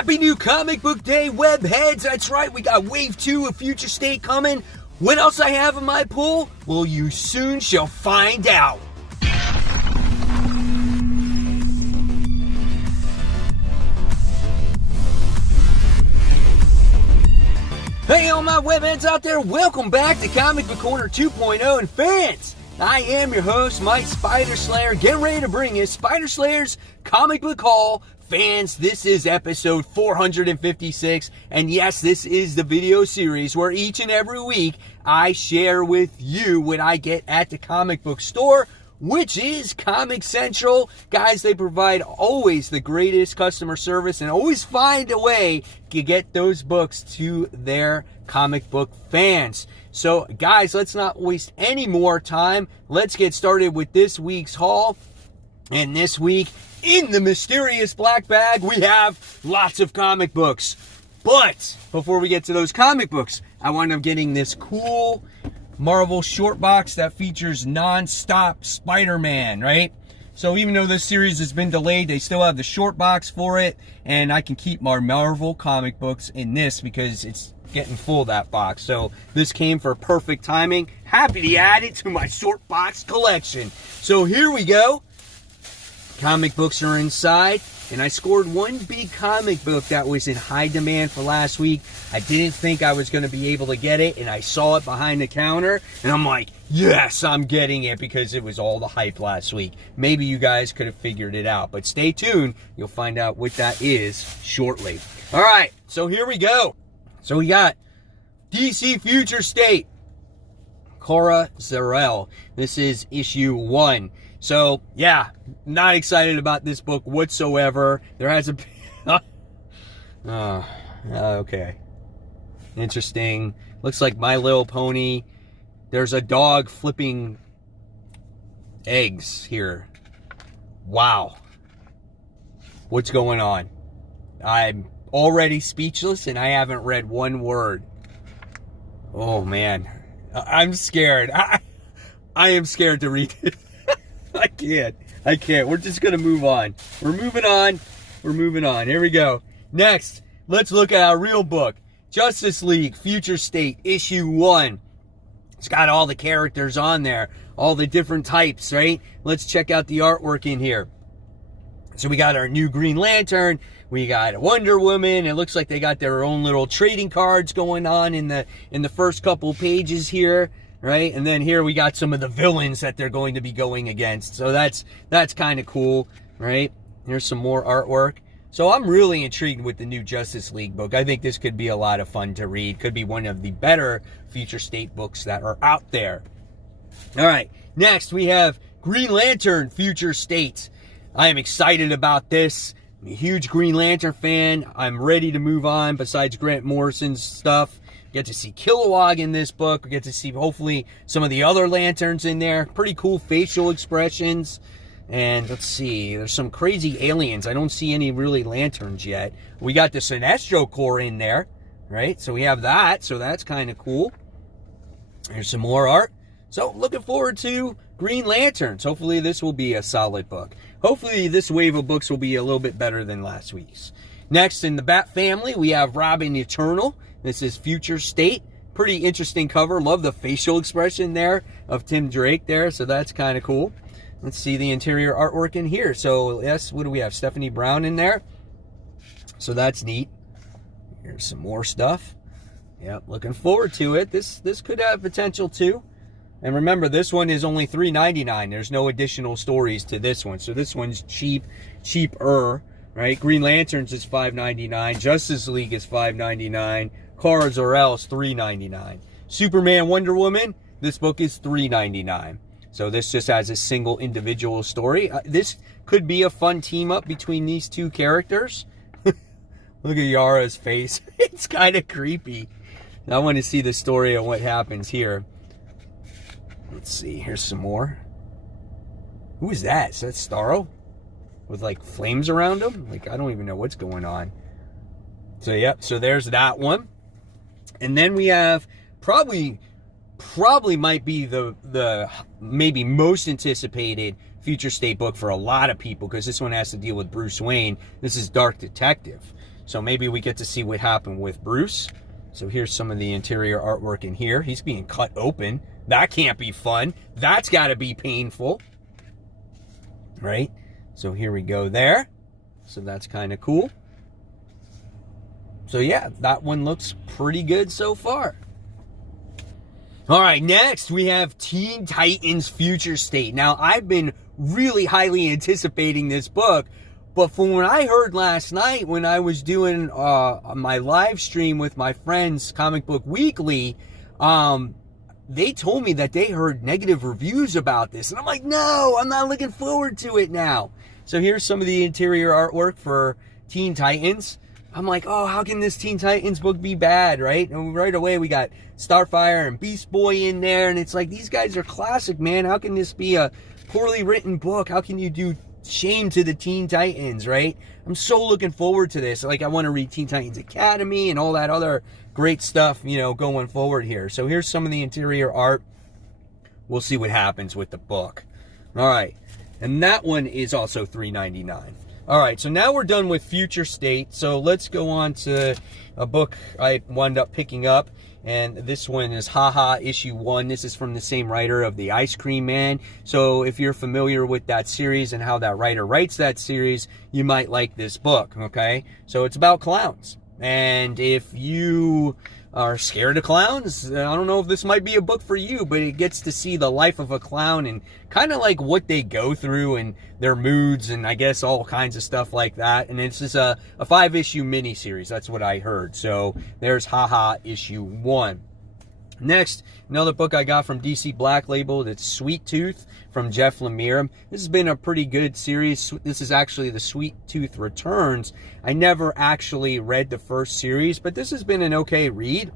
Happy new comic book day, webheads. That's right, we got wave 2 of Future State coming. What else I have in my pool? Well, you soon shall find out. Hey, all my webheads out there, welcome back to Comic Book Corner 2.0. And fans, I am your host, Mike Spider Slayer, getting ready to bring you Spider Slayer's Comic Book Haul. Fans, this is episode 456, and yes, this is the video series where each and every week I share with you what I get at the comic book store, which is Comic Central. Guys, they provide always the greatest customer service and always find a way to get those books to their comic book fans. So, guys, let's not waste any more time. Let's get started with this week's haul. And this week, in the mysterious black bag, we have lots of comic books. But before we get to those comic books, I wound up getting this cool Marvel short box that features non-stop Spider-Man, right? So even though this series has been delayed, they still have the short box for it. And I can keep my Marvel comic books in this because it's getting full, that box. So this came for perfect timing. Happy to add it to my short box collection. So here we go. Comic books are inside, and I scored one big comic book that was in high demand for last week. I didn't think I was going to be able to get it, and I saw it behind the counter, and I'm like, yes, I'm getting it, because it was all the hype last week. Maybe you guys could have figured it out, but stay tuned. You'll find out what that is shortly. All right, so here we go. So we got DC Future State, Cora Zarel. This is issue 1. So, yeah, not excited about this book whatsoever. There has a... okay. Interesting. Looks like My Little Pony. There's a dog flipping eggs here. Wow. What's going on? I'm already speechless, and I haven't read one word. Oh, man. I'm scared. I am scared to read it. I can't. We're just going to move on. We're moving on. Here we go. Next, let's look at our real book. Justice League Future State, issue 1. It's got all the characters on there. All the different types, right? Let's check out the artwork in here. So we got our new Green Lantern. We got Wonder Woman. It looks like they got their own little trading cards going on in the first couple pages here. Right, and then here we got some of the villains that they're going to be going against. So that's kind of cool, right? Here's some more artwork. So I'm really intrigued with the new Justice League book. I think this could be a lot of fun to read. Could be one of the better Future State books that are out there. All right, next we have Green Lantern Future State. I am excited about this. I'm a huge Green Lantern fan. I'm ready to move on besides Grant Morrison's stuff. Get to see Kilowog in this book. We get to see, hopefully, some of the other Lanterns in there. Pretty cool facial expressions. And let's see, there's some crazy aliens. I don't see any really Lanterns yet. We got the Sinestro Corps in there, right? So we have that, so that's kind of cool. There's some more art. So looking forward to Green Lanterns. Hopefully this will be a solid book. Hopefully this wave of books will be a little bit better than last week's. Next, in the Bat family, we have Robin Eternal. This is Future State. Pretty interesting cover. Love the facial expression there of Tim Drake there. So that's kind of cool. Let's see the interior artwork in here. So, yes, what do we have? Stephanie Brown in there. So that's neat. Here's some more stuff. Yep, looking forward to it. This could have potential too. And remember, this one is only $3.99. There's no additional stories to this one. So this one's cheaper. Right? Green Lanterns is $5.99. Justice League is $5.99. Cora Zarel is $3.99. Superman, Wonder Woman, this book is $3.99. So this just has a single individual story. This could be a fun team up between these two characters. Look at Yara's face. It's kind of creepy. I want to see the story of what happens here. Let's see. Here's some more. Who is that? Is that Starro? With like flames around him? Like, I don't even know what's going on. So, yep. So there's that one. And then we have probably might be the maybe most anticipated Future State book for a lot of people, because this one has to deal with Bruce Wayne. This is Dark Detective. So maybe we get to see what happened with Bruce. So here's some of the interior artwork in here. He's being cut open. That can't be fun. That's got to be painful. Right? So here we go there. So that's kind of cool. So yeah, that one looks pretty good so far. All right, next we have Teen Titans Future State. Now, I've been really highly anticipating this book, but from what I heard last night when I was doing my live stream with my friends, Comic Book Weekly, they told me that they heard negative reviews about this. And I'm like, no, I'm not looking forward to it now. So here's some of the interior artwork for Teen Titans. I'm like, oh, how can this Teen Titans book be bad, right? And right away, we got Starfire and Beast Boy in there. And it's like, these guys are classic, man. How can this be a poorly written book? How can you do shame to the Teen Titans, right? I'm so looking forward to this. Like, I want to read Teen Titans Academy and all that other great stuff, you know, going forward here. So here's some of the interior art. We'll see what happens with the book. All right. And that one is also $3.99. All right, so now we're done with Future State. So let's go on to a book I wound up picking up. And this one is Haha Issue 1. This is from the same writer of The Ice Cream Man. So if you're familiar with that series and how that writer writes that series, you might like this book, okay? So it's about clowns. And if you are scared of clowns, I don't know if this might be a book for you, but it gets to see the life of a clown and kind of like what they go through and their moods and I guess all kinds of stuff like that. And it's just a 5-issue miniseries. That's what I heard. So there's Haha Issue 1. Next, another book I got from DC Black Label. That's Sweet Tooth from Jeff Lemire. This has been a pretty good series. This is actually the Sweet Tooth Returns. I never actually read the first series, but this has been an okay read.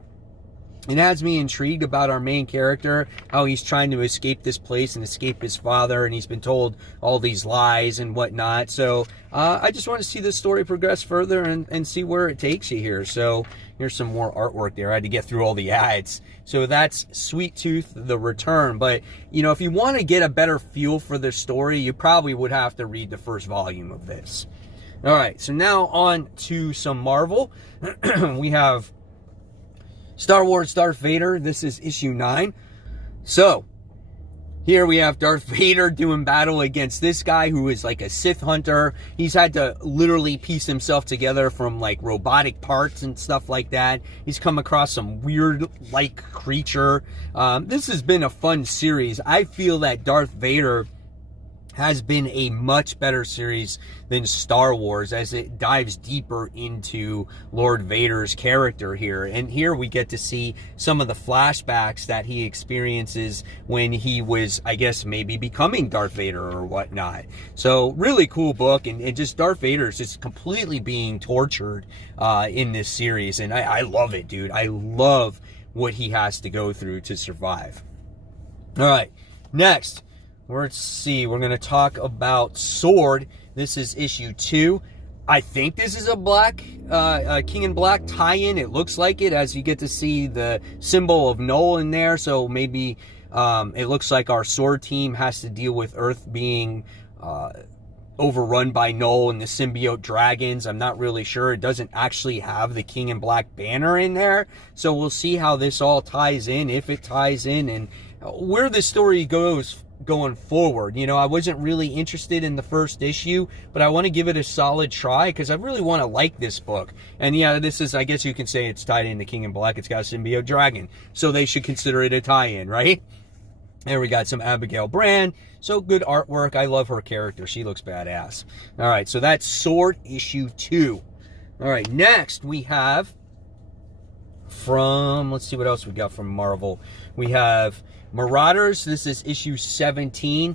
It has me intrigued about our main character, how he's trying to escape this place and escape his father, and he's been told all these lies and whatnot. So I just want to see this story progress further and see where it takes you here. So here's some more artwork there. I had to get through all the ads. So that's Sweet Tooth, The Return. But, you know, if you want to get a better feel for the story, you probably would have to read the first volume of this. All right, so now on to some Marvel. We have Star Wars Darth Vader. This is issue 9. So here we have Darth Vader doing battle against this guy who is like a Sith hunter. He's had to literally piece himself together from like robotic parts and stuff like that. He's come across some weird like creature. This has been a fun series. I feel that Darth Vader has been a much better series than Star Wars as it dives deeper into Lord Vader's character here. And here we get to see some of the flashbacks that he experiences when he was, I guess, maybe becoming Darth Vader or whatnot. So really cool book, and just Darth Vader is just completely being tortured in this series. And I love it, dude. I love what he has to go through to survive. All right, next. Let's see, we're going to talk about Sword. This is issue 2. I think this is a King in Black tie-in. It looks like it, as you get to see the symbol of Null in there. So maybe it looks like our Sword team has to deal with Earth being overrun by Null and the symbiote dragons. I'm not really sure. It doesn't actually have the King in Black banner in there. So we'll see how this all ties in, if it ties in, and where the story goes going forward. You know, I wasn't really interested in the first issue, but I want to give it a solid try because I really want to like this book. And yeah, this is, I guess you can say it's tied into King in Black. It's got a symbiote dragon, so they should consider it a tie-in, right? And we got some Abigail Brand. So good artwork. I love her character. She looks badass. All right, so that's Sword issue 2. All right, next we have from, let's see what else we got from Marvel. We have Marauders. This is issue 17.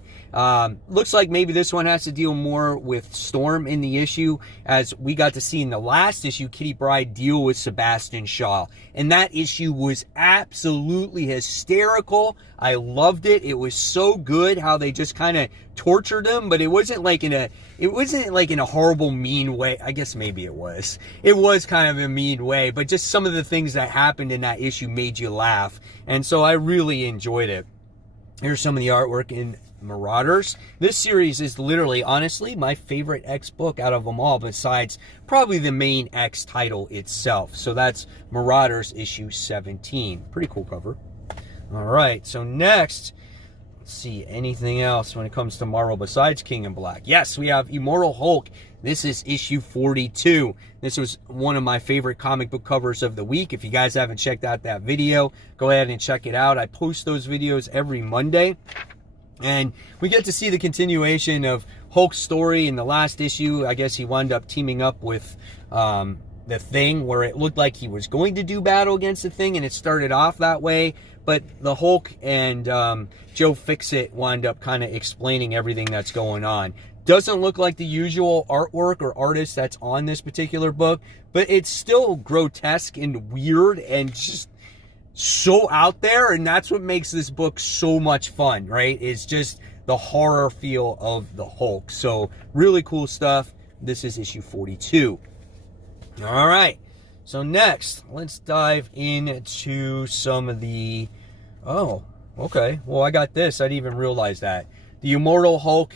Looks like maybe this one has to deal more with Storm in the issue, as we got to see in the last issue Kitty Pryde deal with Sebastian Shaw, and that issue was absolutely hysterical. I loved it. It was so good how they just kind of tortured him, but it wasn't like in a horrible, mean way. I guess maybe it was kind of a mean way, but just some of the things that happened in that issue made you laugh, and so I really enjoyed it. Here's some of the artwork in Marauders. This series is literally, honestly, my favorite X book out of them all, besides probably the main X title itself. So that's Marauders issue 17. Pretty cool cover. All right, so next, let's see, anything else when it comes to Marvel besides King in Black? Yes, we have Immortal Hulk. This is issue 42. This was one of my favorite comic book covers of the week. If you guys haven't checked out that video, go ahead and check it out. I post those videos every Monday. And we get to see the continuation of Hulk's story. In the last issue, I guess he wound up teaming up with the Thing, where it looked like he was going to do battle against the Thing, and it started off that way. But the Hulk and Joe Fixit wound up kind of explaining everything that's going on. Doesn't look like the usual artwork or artist that's on this particular book, but it's still grotesque and weird and just so out there, and that's what makes this book so much fun, right? It's just the horror feel of the Hulk. So really cool stuff. This is issue 42. All right, so next, let's dive into some of the... Oh, okay. Well, I got this. I didn't even realize that. The Immortal Hulk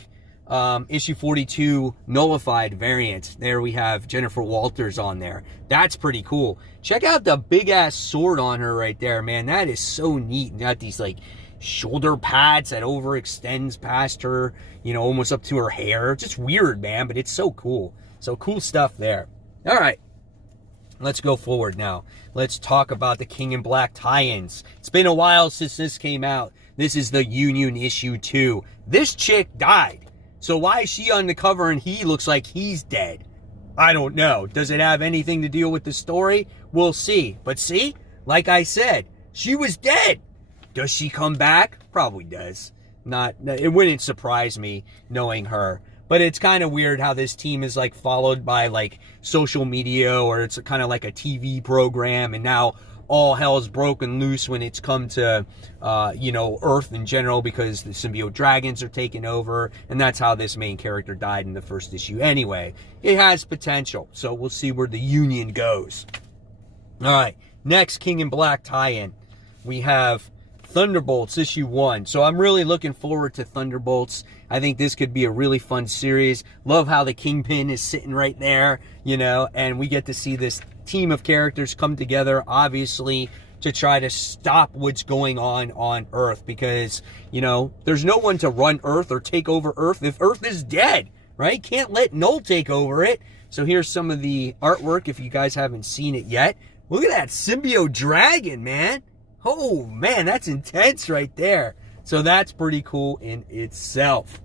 issue 42 nullified variant. There we have Jennifer Walters on there. That's pretty cool. Check out the big ass sword on her right there, man. That is so neat. Got these like shoulder pads that overextends past her, you know, almost up to her hair. Just weird, man, but it's so cool. So cool stuff there. All right. Let's go forward now. Let's talk about the King in Black tie-ins. It's been a while since this came out. This is the Union issue 2. This chick died. So why is she on the cover and he looks like he's dead? I don't know. Does it have anything to deal with the story? We'll see. But see, like I said, she was dead. Does she come back? Probably does. It wouldn't surprise me knowing her. But it's kind of weird how this team is like followed by like social media, or it's kind of like a TV program, and now all hell's broken loose when it's come to, you know, Earth in general, because the symbiote dragons are taking over, and that's how this main character died in the first issue anyway. It has potential, so we'll see where the Union goes. All right, next King in Black tie-in. We have Thunderbolts issue 1. So I'm really looking forward to Thunderbolts. I think this could be a really fun series. Love how the Kingpin is sitting right there, you know, and we get to see this team of characters come together, obviously, to try to stop what's going on Earth, because, you know, there's no one to run Earth or take over Earth if Earth is dead, right? Can't let Null take over it. So here's some of the artwork if you guys haven't seen it yet. Look at that symbiote dragon, man. Oh, man, that's intense right there. So that's pretty cool in itself.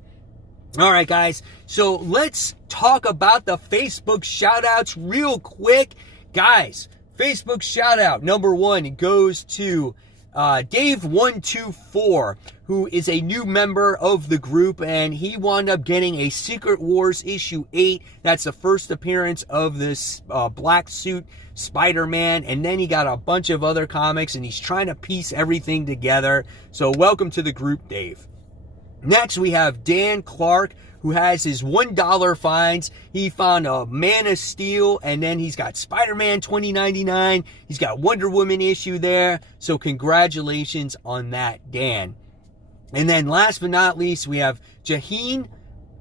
All right, guys. So let's talk about the Facebook shout-outs real quick. Guys, Facebook shout-out number 1 goes to Dave124, who is a new member of the group, and he wound up getting a Secret Wars issue 8. That's the first appearance of this black suit SpiderMan, and then he got a bunch of other comics, and he's trying to piece everything together. So welcome to the group, Dave. Next, we have Dan Clark, who has his $1 finds. He found a Man of Steel, and then he's got Spider-Man 2099. He's got Wonder Woman issue there. So congratulations on that, Dan. And then last but not least, we have Jaheen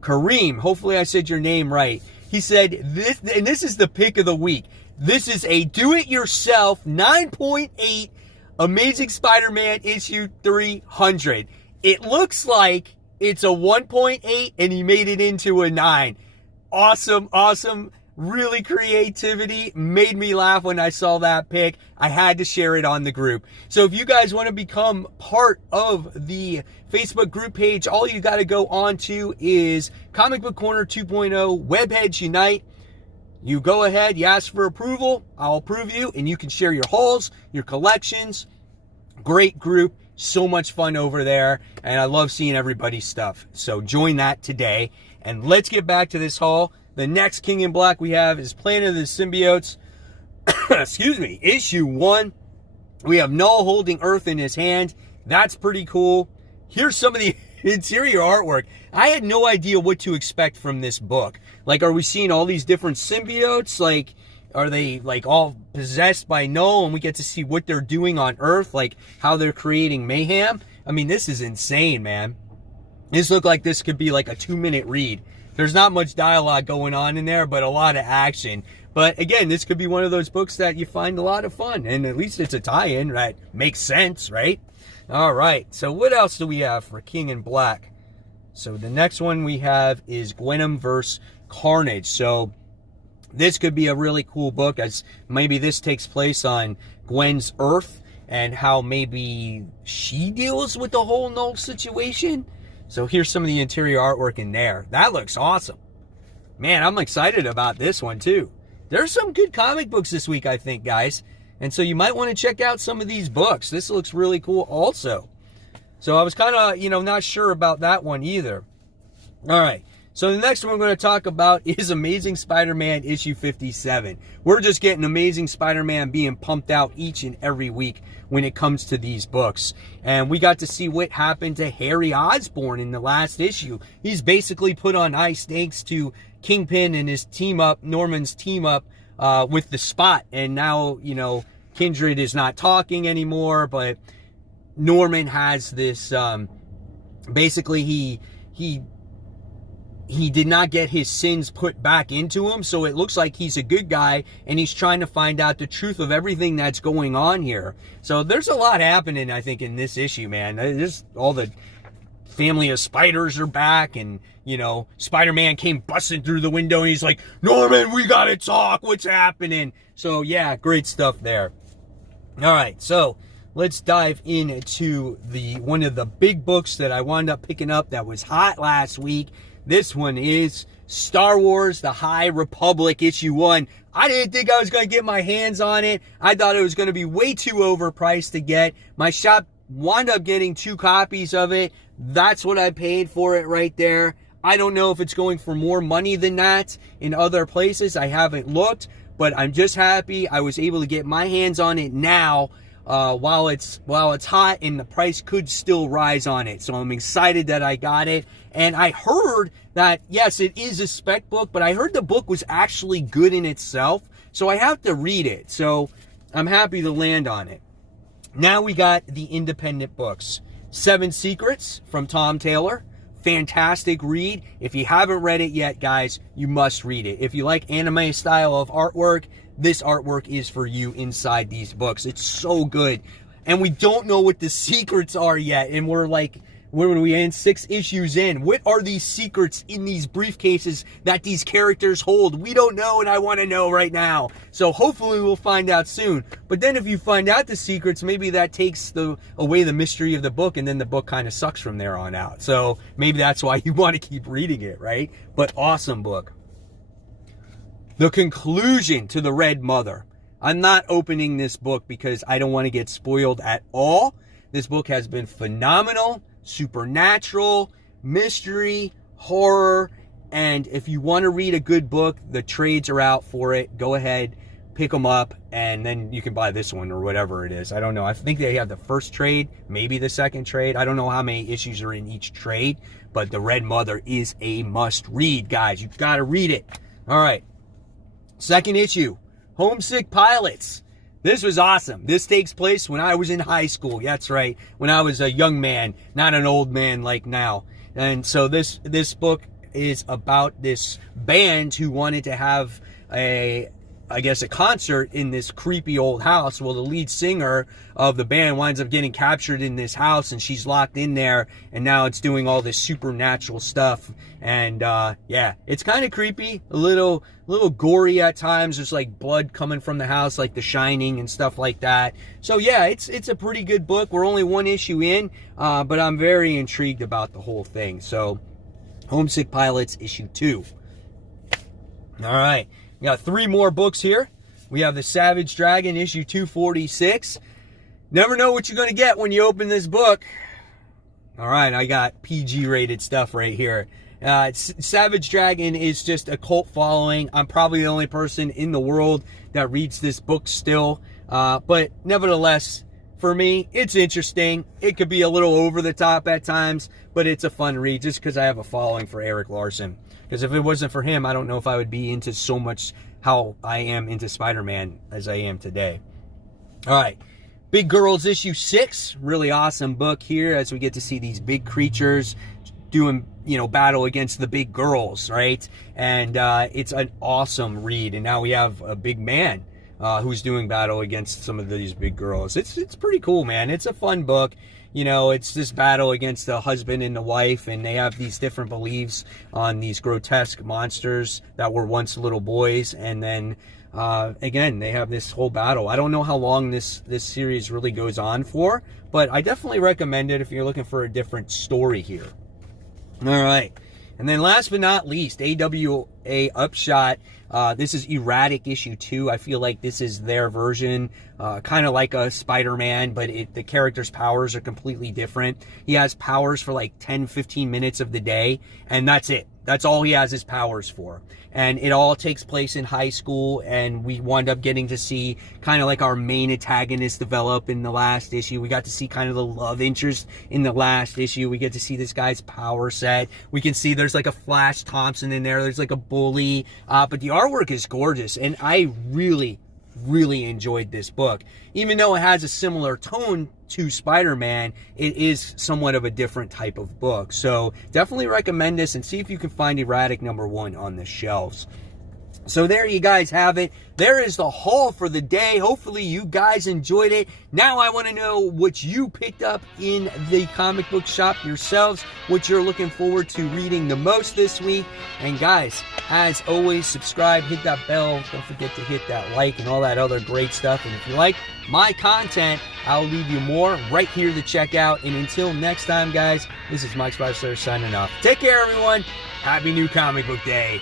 Kareem. Hopefully I said your name right. He said, this is the pick of the week. This is a do-it-yourself 9.8 Amazing Spider-Man issue 300. It looks like it's a 1.8 and he made it into a 9. Awesome, awesome. Really creativity. Made me laugh when I saw that pick. I had to share it on the group. So if you guys want to become part of the Facebook group page, all you got to go on to is Comic Book Corner 2.0 Webheads Unite. You go ahead, you ask for approval, I'll approve you, and you can share your hauls, your collections. Great group. So much fun over there, and I love seeing everybody's stuff. So join that today, and let's get back to this haul. The next King in Black we have is Planet of the Symbiotes, excuse me, issue 1. We have Null holding Earth in his hand. That's pretty cool. Here's some of the interior artwork. I had no idea what to expect from this book. Like, are we seeing all these different symbiotes? Like, are they like all possessed by Null, and we get to see what they're doing on Earth, like how they're creating mayhem? I mean, this is insane, man. This looked like this could be like a 2-minute read. There's not much dialogue going on in there, but a lot of action. But again, this could be one of those books that you find a lot of fun. And at least it's a tie-in that makes sense, right? All right, so what else do we have for King in Black? So the next one we have is Gwyneth vs. Carnage. So this could be a really cool book, as maybe this takes place on Gwen's Earth and how maybe she deals with the whole null situation. So here's some of the interior artwork in there. That looks awesome. Man, I'm excited about this one too. There's some good comic books this week, I think, guys. And so you might want to check out some of these books. This looks really cool also. So I was kind of, not sure about that one either. All right. So the next one we're going to talk about is Amazing Spider-Man issue 57. We're just getting Amazing Spider-Man being pumped out each and every week when it comes to these books. And we got to see what happened to Harry Osborn in the last issue. He's basically put on ice thanks to Kingpin and his team up, Norman's team up with the Spot. And now, Kindred is not talking anymore, but Norman has this, basically he did not get his sins put back into him, so it looks like he's a good guy, and he's trying to find out the truth of everything that's going on here. So there's a lot happening, I think, in this issue, man. There's all the family of spiders are back, and, Spider-Man came busting through the window, and he's like, Norman, we gotta talk, what's happening? So, yeah, great stuff there. All right, so let's dive into one of the big books that I wound up picking up that was hot last week. This one is Star Wars The High Republic issue 1. I didn't think I was going to get my hands on it. I thought it was going to be way too overpriced to get. My shop wound up getting 2 copies of it. That's what I paid for it right there. I don't know if it's going for more money than that in other places. I haven't looked, but I'm just happy I was able to get my hands on it now. While it's hot, and the price could still rise on it. So I'm excited that I got it. And I heard that, yes, it is a spec book, but I heard the book was actually good in itself. So I have to read it. So I'm happy to land on it. Now we got the independent books. 7 Secrets from Tom Taylor. Fantastic read. If you haven't read it yet, guys, you must read it. If you like anime style of artwork, this artwork is for you inside these books. It's so good. And we don't know what the secrets are yet. And we're like, when are we in? 6 issues in. What are these secrets in these briefcases that these characters hold? We don't know, and I want to know right now. So hopefully we'll find out soon. But then if you find out the secrets, maybe that takes away the mystery of the book, and then the book kind of sucks from there on out. So maybe that's why you want to keep reading it, right? But awesome book. The conclusion to The Red Mother. I'm not opening this book because I don't want to get spoiled at all. This book has been phenomenal, supernatural, mystery, horror, and if you want to read a good book, the trades are out for it. Go ahead, pick them up, and then you can buy this one or whatever it is. I don't know. I think they have the first trade, maybe the second trade. I don't know how many issues are in each trade, but The Red Mother is a must-read, guys. You've got to read it. All right. Second issue, Homesick Pilots. This was awesome. This takes place when I was in high school. That's right. When I was a young man, not an old man like now. And so this book is about this band who wanted to have a concert in this creepy old house. Well, the lead singer of the band winds up getting captured in this house, and she's locked in there, and now it's doing all this supernatural stuff. And yeah, it's kind of creepy, a little gory at times. There's like blood coming from the house, like The Shining and stuff like that. So yeah, it's a pretty good book. We're only 1 issue in, but I'm very intrigued about the whole thing. So Homesick Pilots issue 2. All right. We got 3 more books here. We have The Savage Dragon, issue 246. Never know what you're going to get when you open this book. All right, I got PG-rated stuff right here. Savage Dragon is just a cult following. I'm probably the only person in the world that reads this book still. But nevertheless, for me, it's interesting. It could be a little over the top at times, but it's a fun read just because I have a following for Eric Larson. Because if it wasn't for him, I don't know if I would be into so much how I am into Spider-Man as I am today. All right. Big Girls issue 6. Really awesome book here as we get to see these big creatures doing, you know, battle against the big girls, right? And it's an awesome read. And now we have a big man who's doing battle against some of these big girls. It's pretty cool, man. It's a fun book. You know, it's this battle against the husband and the wife, and they have these different beliefs on these grotesque monsters that were once little boys. And then again, they have this whole battle. I don't know how long this series really goes on for, but I definitely recommend it if you're looking for a different story here. All right. And then last but not least, AWA Upshot. This is Erratic issue 2. I feel like this is their version, kind of like a SpiderMan, but the character's powers are completely different. He has powers for like 10-15 minutes of the day, and that's it. That's all he has his powers for. And it all takes place in high school, and we wound up getting to see kind of like our main antagonist develop in the last issue. We got to see kind of the love interest in the last issue. We get to see this guy's power set. We can see there's like a Flash Thompson in there. There's like a bully. But the artwork is gorgeous, and I really enjoyed this book. Even though it has a similar tone to Spider-Man, it is somewhat of a different type of book. So definitely recommend this and see if you can find Erratic #1 on the shelves. So there you guys have it. There is the haul for the day. Hopefully you guys enjoyed it. Now I want to know what you picked up in the comic book shop yourselves, what you're looking forward to reading the most this week. And guys, as always, subscribe, hit that bell. Don't forget to hit that like and all that other great stuff. And if you like my content, I'll leave you more right here to check out. And until next time, guys, this is Mike Spider signing off. Take care, everyone. Happy New Comic Book Day.